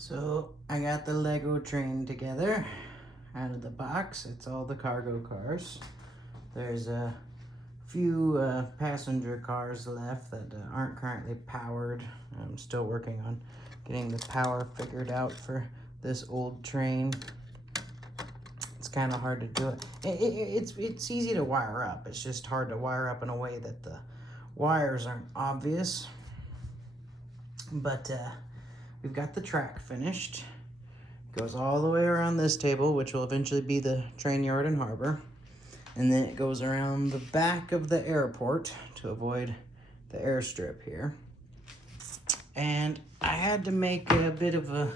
So I got the Lego train together out of the box. It's all the cargo cars. There's a few passenger cars left that aren't currently powered. I'm still working on getting the power figured out for this old train. It's kind of hard to do it. It's easy to wire up. It's just hard to wire up in a way that the wires aren't obvious. But we've got the track finished. Goes all the way around this table, which will eventually be the train yard and harbor. And then it goes around the back of the airport to avoid the airstrip here. And I had to make a bit of a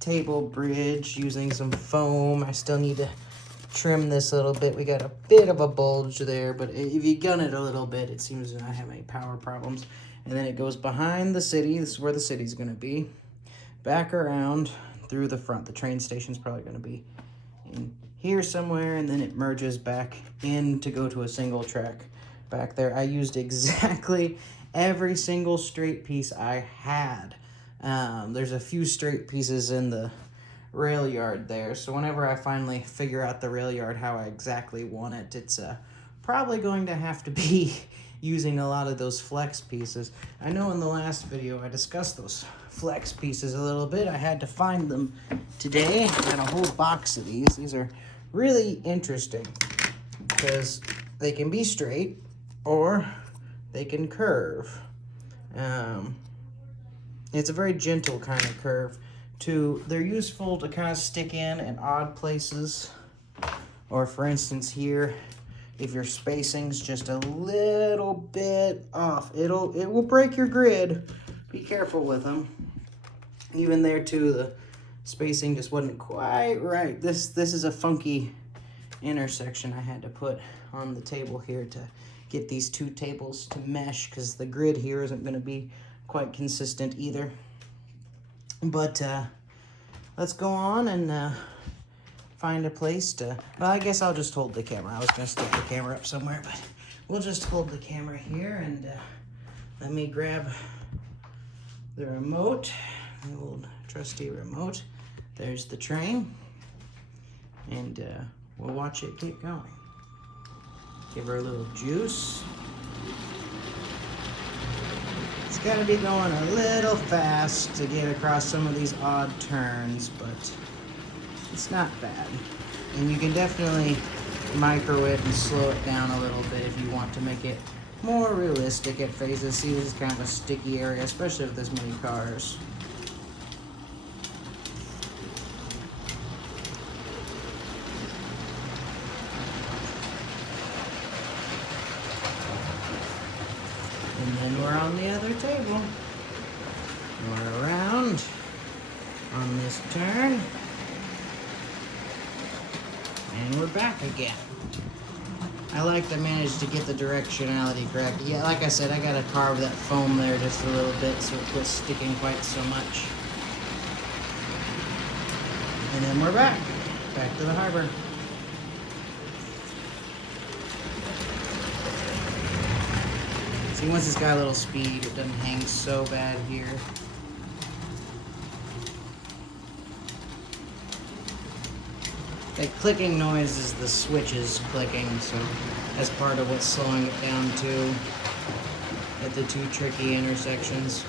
table bridge using some foam. I still need to trim this a little bit. We got a bit of a bulge there, but if you gun it a little bit, it seems to not have any power problems. And then it goes behind the city. This is where the city's going to be. Back around through the front. The train station's probably going to be in here somewhere, and then it merges back in to go to a single track back there. I used exactly every single straight piece I had. There's a few straight pieces in the rail yard there, so whenever I finally figure out the rail yard how I exactly want it, it's probably going to have to be using a lot of those flex pieces. I know in the last video I discussed those flex pieces a little bit. I had to find them today. I got a whole box of these. These are really interesting because they can be straight or they can curve. It's a very gentle kind of curve too. They're useful to kind of stick in odd places, or for instance here, if your spacing's just a little bit off, it will break your grid. Be careful with them. Even there too, the spacing just wasn't quite right. This is a funky intersection I had to put on the table here to get these two tables to mesh, because the grid here isn't going to be quite consistent either. But let's go on and find a place to, well, I guess I'll just hold the camera. I was going to stick the camera up somewhere, but we'll just hold the camera here, and let me grab the remote, the old trusty remote. There's the train, and we'll watch it get going. Give her a little juice. It's got to be going a little fast to get across some of these odd turns, but it's not bad. And you can definitely micro it and slow it down a little bit if you want to make it more realistic at phases. See, this is kind of a sticky area, especially with this many cars. And then we're on the other table. We're around on this turn. And we're back again. I like to manage to get the directionality correct. Yeah, like I said, I gotta carve that foam there just a little bit so it quits sticking quite so much. And then we're back to the harbor. See, once it's got a little speed, it doesn't hang so bad here. That clicking noise is the switches clicking, so that's part of what's slowing it down too at the two tricky intersections.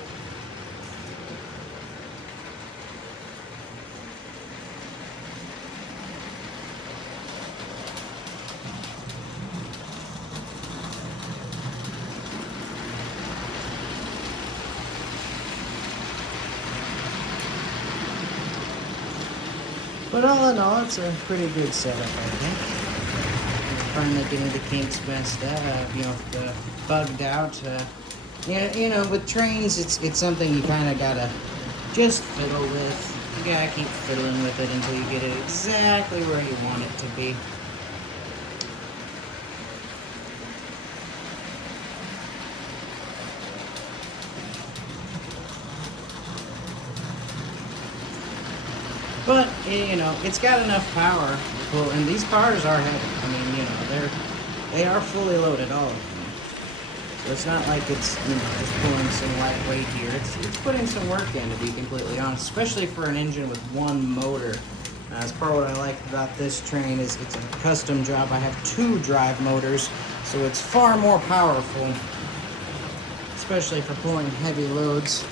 But all in all, it's a pretty good setup, I think. Finally getting the kinks messed up, bugged out. Yeah, with trains, it's something you kind of gotta just fiddle with. You gotta keep fiddling with it until you get it exactly where you want it to be. But, it's got enough power to pull, and these cars are heavy. I mean, they are fully loaded, all of them. So it's not like it's, you know, just pulling some lightweight here. It's putting some work in, to be completely honest, especially for an engine with one motor. That's part of what I like about this train is it's a custom job. I have 2 drive motors, so it's far more powerful, especially for pulling heavy loads.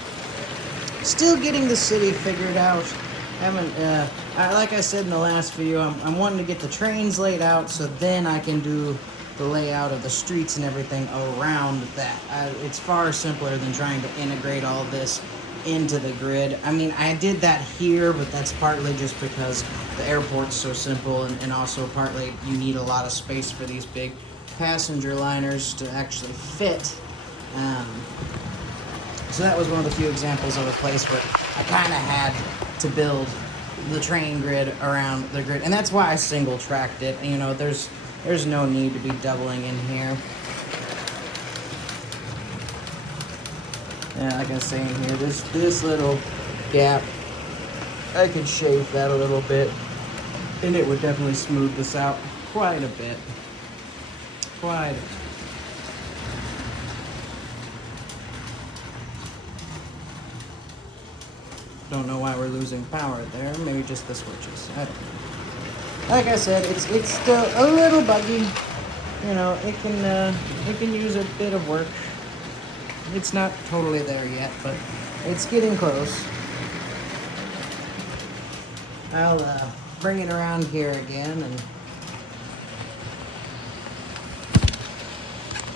Still getting the city figured out. Like I said in the last video, I'm wanting to get the trains laid out so then I can do the layout of the streets and everything around that. It's far simpler than trying to integrate all this into the grid. I mean, I did that here, but that's partly just because the airport's so simple, and also partly you need a lot of space for these big passenger liners to actually fit. So that was one of the few examples of a place where I kind of had to build the train grid around the grid, and that's why I single tracked it. You know, there's no need to be doubling in here. Yeah, like I was saying here, this little gap, I could shave that a little bit, and it would definitely smooth this out quite a bit. Quite a bit. Don't know why we're losing power there. Maybe just the switches. I don't know. Like I said, it's still a little buggy. You know, it can use a bit of work. It's not totally there yet, but it's getting close. I'll bring it around here again, and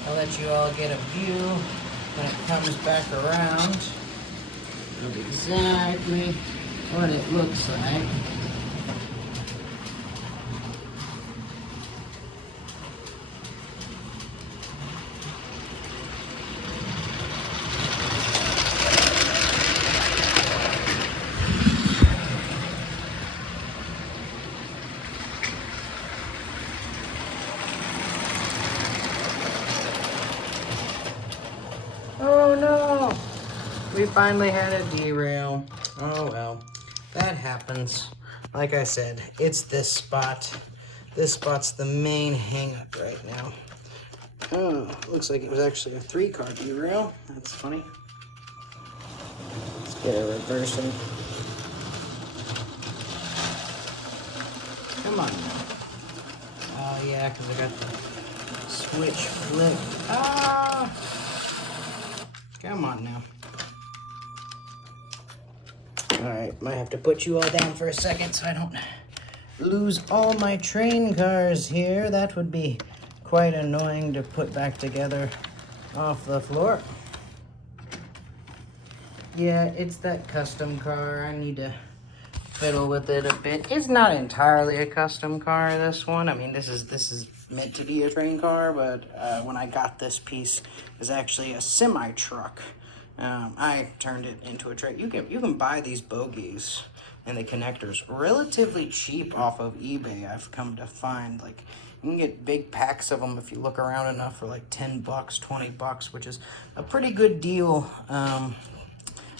I'll let you all get a view when it comes back around of exactly what it looks like. Oh no! We finally had a derail. Oh well, that happens. Like I said, it's this spot. This spot's the main hang-up right now. Oh, looks like it was actually a 3-car derail. That's funny. Let's get a reversing. Come on now. Oh yeah, because I got the switch flipped. Ah! Come on now. Alright, might have to put you all down for a second so I don't lose all my train cars here. That would be quite annoying to put back together off the floor. Yeah, it's that custom car. I need to fiddle with it a bit. It's not entirely a custom car, this one. I mean, this is meant to be a train car, but when I got this piece, it was actually a semi-truck. I turned it into a train. You can buy these bogies and the connectors relatively cheap off of eBay. I've come to find, like, you can get big packs of them if you look around enough for like 10 bucks, 20 bucks, which is a pretty good deal.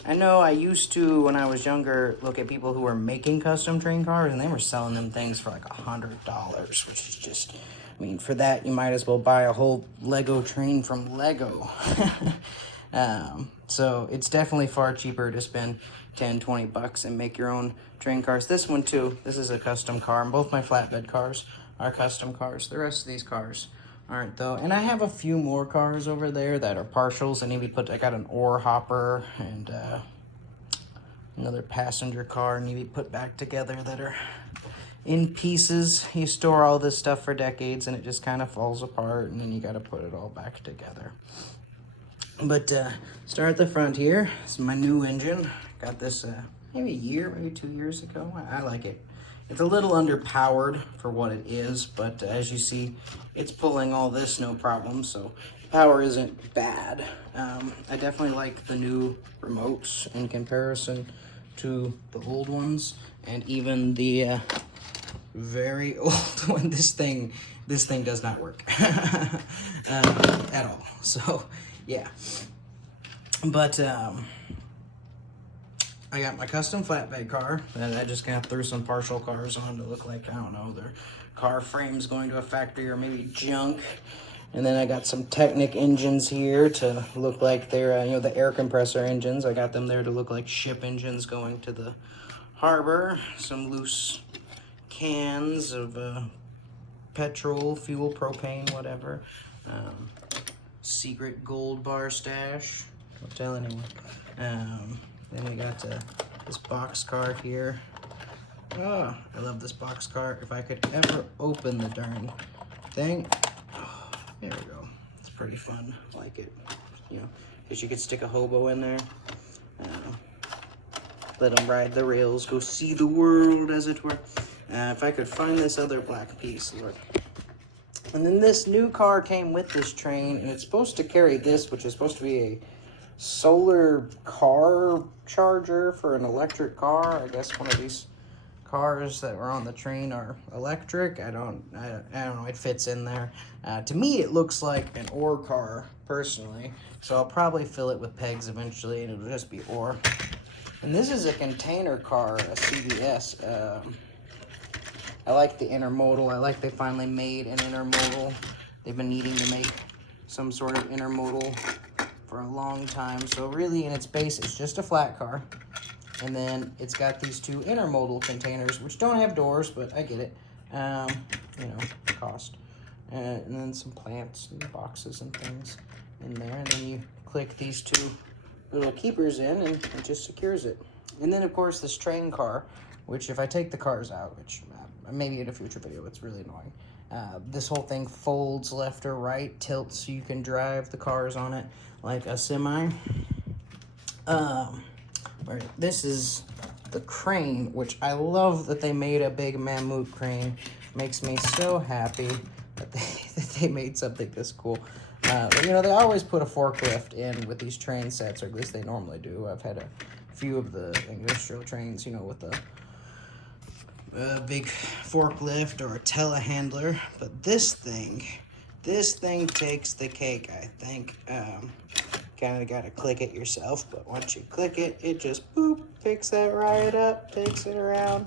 I know I used to, when I was younger, look at people who were making custom train cars, and they were selling them things for like $100, which is just, I mean, for that, you might as well buy a whole Lego train from Lego. So it's definitely far cheaper to spend 10, 20 bucks and make your own train cars. This one too, this is a custom car, and both my flatbed cars are custom cars. The rest of these cars aren't though. And I have a few more cars over there that are partials. I got an ore hopper and another passenger car need to be put back together that are in pieces. You store all this stuff for decades and it just kind of falls apart, and then you got to put it all back together. But start at the front here. This is my new engine. Got this maybe a year, maybe 2 years ago. I like it. It's a little underpowered for what it is, but as you see, it's pulling all this no problem, so power isn't bad. I definitely like the new remotes in comparison to the old ones, and even the very old one. This thing does not work at all. So yeah, but I got my custom flatbed car that I just kind of threw some partial cars on to look like, I don't know, their car frames going to a factory or maybe junk. And then I got some Technic engines here to look like they're, you know, the air compressor engines. I got them there to look like ship engines going to the harbor. Some loose cans of petrol, fuel, propane, whatever. Secret gold bar stash. Don't tell anyone. Then we got this box car here. Oh, I love this box car. If I could ever open the darn thing. Oh, there we go. It's pretty fun. I like it. You know, because you could stick a hobo in there. Let them ride the rails, go see the world, as it were. If I could find this other black piece, Lord. And then this new car came with this train, and it's supposed to carry this, which is supposed to be a solar car charger for an electric car. I guess one of these cars that were on the train are electric. I don't know. It fits in there. To me, it looks like an ore car, personally. So I'll probably fill it with pegs eventually, and it'll just be ore. And this is a container car, a CBS. I like the intermodal. I like they finally made an intermodal. They've been needing to make some sort of intermodal for a long time. So really, in its base, it's just a flat car. And then it's got these two intermodal containers, which don't have doors, but I get it. You know, cost. And then some plants and boxes and things in there. And then you click these two little keepers in, and it just secures it. And then, of course, this train car, which if I take the cars out, which maybe in a future video, it's really annoying. This whole thing folds left or right, tilts so you can drive the cars on it like a semi. This is the crane, which I love that they made a big Mammut crane. Makes me so happy that they made something this cool. But, you know, they always put a forklift in with these train sets, or at least they normally do. I've had a few of the industrial trains, you know, with the big forklift or a telehandler, but this thing takes the cake, I think. Kind of got to click it yourself, but once you click it, it just boop, picks that right up, takes it around,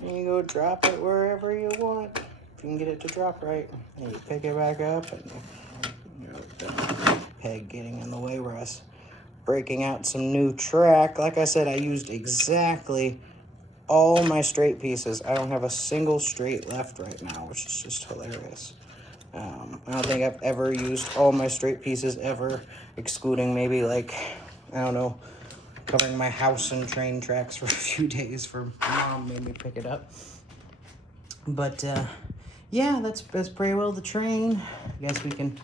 and you go drop it wherever you want. If you can get it to drop right, and you pick it back up, and you know, the peg getting in the way where I was breaking out some new track. Like I said, I used exactly all my straight pieces. I don't have a single straight left right now, which is just hilarious. I don't think I've ever used all my straight pieces ever, excluding maybe, like, I don't know, covering my house in train tracks for a few days for Mom made me pick it up. But yeah, that's pretty well the train. I guess we can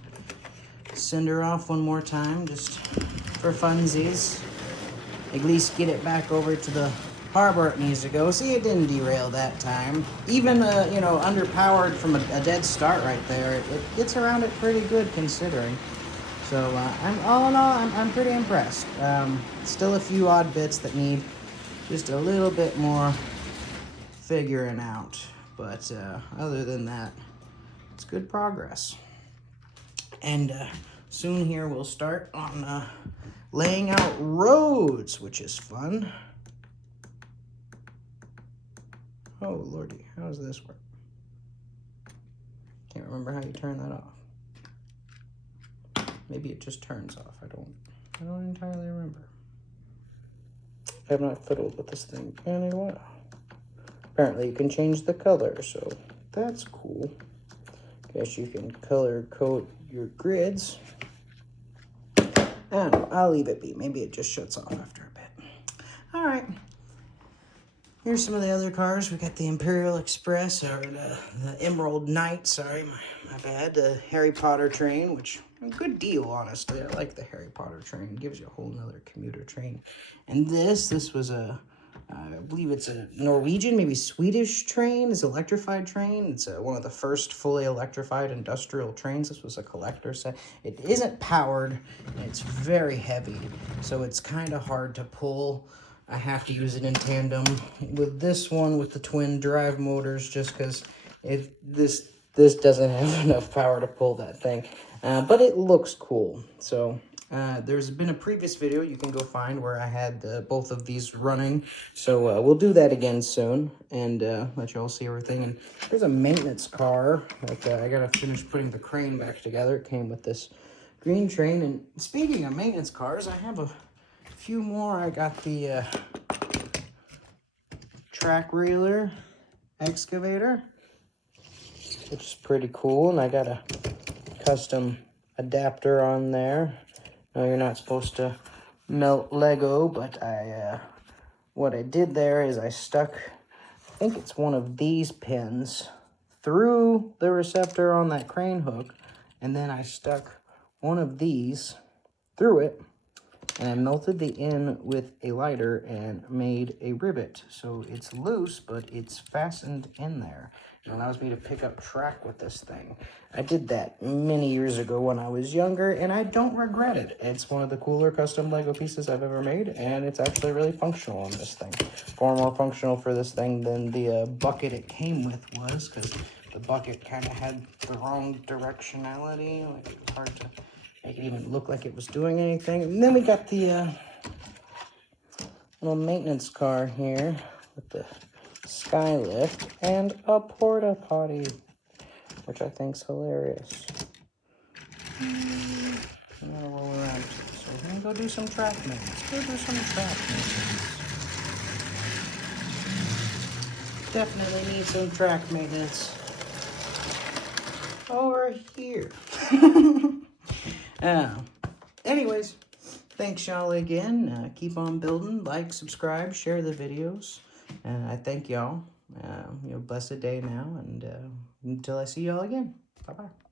send her off one more time just for funsies. At least get it back over to the harbor it needs to go. See, it didn't derail that time. Even, you know, underpowered from a dead start right there, it gets around it pretty good considering. So, all in all, I'm pretty impressed. Still a few odd bits that need just a little bit more figuring out. But other than that, it's good progress. And soon here we'll start on laying out roads, which is fun. Oh, lordy, how does this work? Can't remember how you turn that off. Maybe it just turns off. I don't entirely remember. I have not fiddled with this thing in a while. Apparently you can change the color, so that's cool. Guess you can color code your grids. I don't know, I'll leave it be. Maybe it just shuts off after a bit. All right. Here's some of the other cars. We got the Imperial Express, or the Emerald Knight, sorry, my bad. The Harry Potter train, which a good deal, honestly. I like the Harry Potter train. It gives you a whole nother commuter train. And this was I believe it's a Norwegian, maybe Swedish train. It's an electrified train. It's one of the first fully electrified industrial trains. This was a collector set. It isn't powered, and it's very heavy, so it's kind of hard to pull. I have to use it in tandem with this one with the twin drive motors, just because this doesn't have enough power to pull that thing. But it looks cool, so There's been a previous video you can go find where I had both of these running. So we'll do that again soon and let you all see everything. And there's a maintenance car. Like, I got to finish putting the crane back together. It came with this green train. And speaking of maintenance cars, I have a few more. I got the track railer excavator, which is pretty cool. And I got a custom adapter on there. No, you're not supposed to melt Lego, but what I did there is I stuck, I think it's one of these pins through the receptor on that crane hook, and then I stuck one of these through it, and I melted the end with a lighter and made a rivet. So it's loose, but it's fastened in there. It allows me to pick up track with this thing. I did that many years ago when I was younger, and I don't regret it. It's one of the cooler custom Lego pieces I've ever made, and it's actually really functional on this thing. Far more functional for this thing than the bucket it came with was, because the bucket kind of had the wrong directionality. Like, it was hard to make it even look like it was doing anything. And then we got the little maintenance car here with the Skylift and a porta potty, which I think's hilarious. I'm gonna roll around. So we're gonna go do some track maintenance. Definitely need some track maintenance over here. Anyways, thanks y'all again. Keep on building, like, subscribe, share the videos. I thank y'all. Blessed day now, and until I see y'all again. Bye-bye.